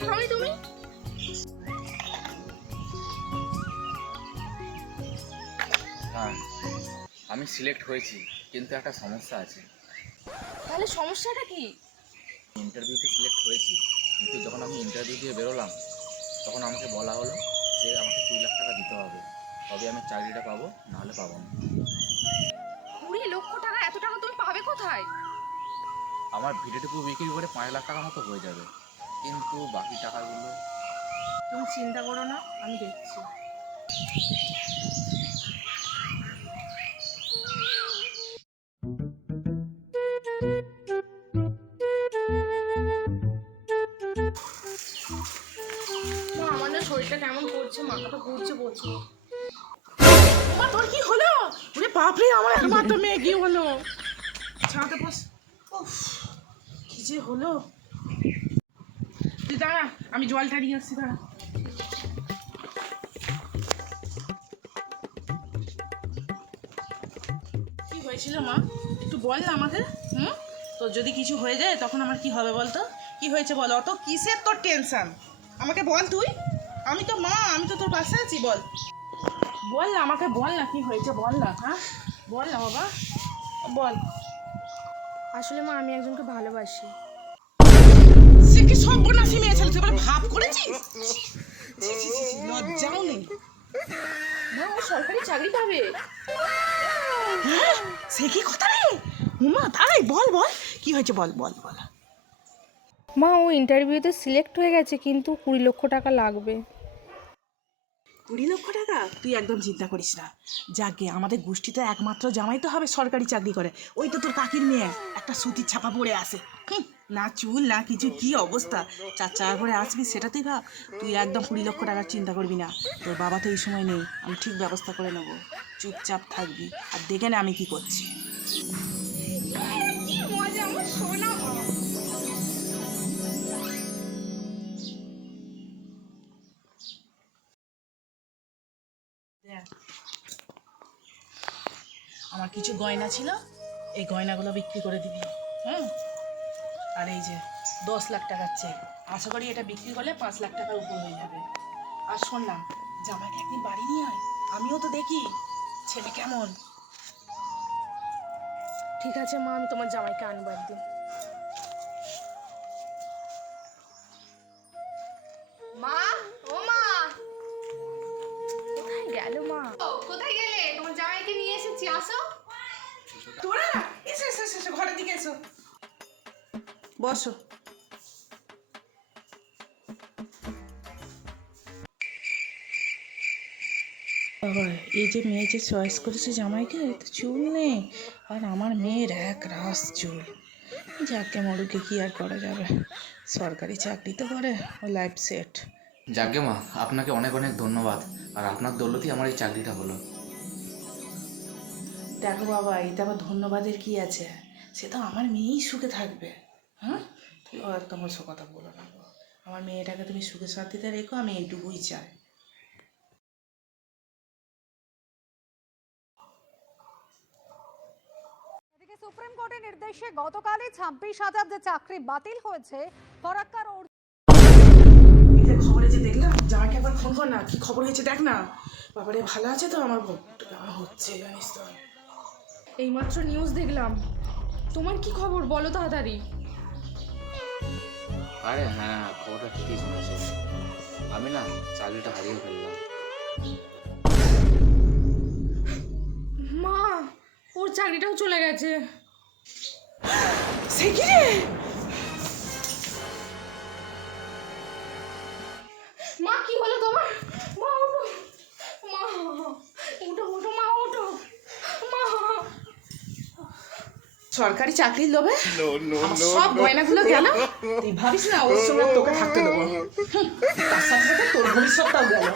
Select হওনি তুমি? হ্যাঁ, আমি সিলেক্ট হয়েছি, কিন্তু একটা সমস্যা আছে। তাহলে সমস্যাটা কি? ইন্টারভিউতে সিলেক্ট হয়েছি, কিন্তু যখন আমি ইন্টারভিউ দিয়ে বেরোলাম তখন আমাকে বলা হলো যে আমাকে 20 লাখ টাকা দিতে হবে, তবে আমি চাকরিটা পাবো, নাহলে পাবো না। 20 লক্ষ টাকা? এত টাকা তুমি পাবে কোথায়? আমার ভিডিওটুকু বিক্রি করে 5 লাখ টাকা মতো হয়ে যাবে, কিন্তু বাকি টাকাগুলো। তুমি চিন্তা করো না, আমি দেখছি। মা, আমার না শরীরটা কেমন করছে, মাথাটা ঘুরছে প্রচুর। মা তোর কি হলো? ওরে বাপরে, আমার একমাত্র মেয়ে কি হলো? ছাতে বস। উফ, কি যে হলো? তুই দাঁড়া, আমি জলটা নিয়ে আসছি, দাঁড়া। কি হয়েছিল মা, একটু বল না আমাকে। তোর যদি কিছু হয়ে যায় তখন আমার কি হবে বলতো? কি হয়েছে বল, অত কিসের তোর টেনশন? আমাকে বল তুই, আমি তো মা, আমি তো তোর পাশে আছি, বল বল না আমাকে, বল না কি হয়েছে, বল না। হ্যাঁ বল না বাবা, বল। আসলে মা, আমি একজনকে ভালোবাসি। সে কি সর্বনাশী মেয়ে ছেলে, তুই এবার ভাব করেছিস? ছি, ছি, ছি, ছি, লজ্জাও নেই। মা, ও সরকারি চাকরি পাবে। হ্যাঁ, সে কি কথা রে? উমা তাই, বল বল কি হয়েছে, বল বল বল। মা, ও ইন্টারভিউতে সিলেক্ট হয়ে গেছে, কিন্তু 20 লক্ষ টাকা লাগবে। 20 লক্ষ টাকা? তুই একদম চিন্তা করিস না। যাকে আমাদের গোষ্ঠীতে একমাত্র জামাই তো হবে সরকারি চাকরি করে, ওই তো তোর কাকির মেয়ে, একটা সুতির ছাপা পরে আসে। না চুল না কিছু, কি অবস্থা, 4 চাকা করে আসবি সেটাতেই ভাব। তুই একদম 20 লক্ষ টাকার চিন্তা করবি না, তোর বাবা তো এই সময় নেই, আমি ঠিক ব্যবস্থা করে নেবো। চুপচাপ থাকবি আর দেখে না আমি কি করছি। কি মজা আমার সোনা মা। দেখ, আমার কিছু গয়না ছিল, এই গয়নাগুলো বিক্রি করে দিবি। আর এই যে 10 লাখ টাকার চেক, আশা করি এটা বিক্রি করলে 5 লাখ টাকার উপর হয়ে যাবে। আর শোন না, জামাইকে একদিন বাড়ি নিয়ে আয়, আমিও তো দেখি ছেলে কেমন। ঠিক আছে মা, আমি তোমার জামাইকে আনবো একদিন। মা, ও মা, কোথায় গেল মা? কোথায় গেলে? তোমার জামাইকে নিয়ে এসেছি, আসো। তোরা এসো এসো এসো এসো, ঘরের দিকে এসো, বসো। বাবা, এই যে মেয়ে যে চয়েস করেছে জামাইকে, তো চুল নেই, আর আমার মেয়ের এক রাস চুল। যাকে মরুকে কি আর করা যাবে, সরকারি চাকরি তো করে, ও লাইফ সেট। যাকে মা, আপনাকে অনেক অনেক ধন্যবাদ, আর আপনার দৌলতেই আমার এই চাকরিটা হলো। দেখো বাবা, এটা আবার ধন্যবাদের কি আছে, সে তো আমার মেয়েই সুখে থাকবে। তুই একদম ওসব কথা বলো না গো। আমার মেয়েটাকে তুমি সুখে শান্তিতে রেখো, আমি এইটুকুই চাই। এদিকে সুপ্রিম কোর্টের নির্দেশে গতকালই 26,000 যে চাকরি বাতিল হয়েছে, ফরাক্কার খবরে যে দেখলাম, জামাইকে একবার ফোন কর না, কি খবর হয়েছে দেখ না। বাবারে ভালো আছে তো? আমার ভক্ত কেমন হচ্ছে জানিস তো। এইমাত্র নিউজ দেখলাম। তোমার কি খবর বলো তাড়াতাড়ি। আরে হ্যাঁ, খবরটা ঠিকই শুনেছে, আমি না চাকরিটা হারিয়ে ফেললাম। মা, ওর চাকরিটাও চলে গেছে। সে কি রে? মা, কি হলো তোমার? মা ওঠো, মা ওঠো ওঠো, মা ওঠো, মা। সরকারি চাকরির লোভে আমার সব গয়নাগুলো গেল। তুই ভাবিস না ওর সঙ্গে তোকে থাকতে দেবো? তার সাথে সাথে তোর ভবিষ্যৎটাও গেল।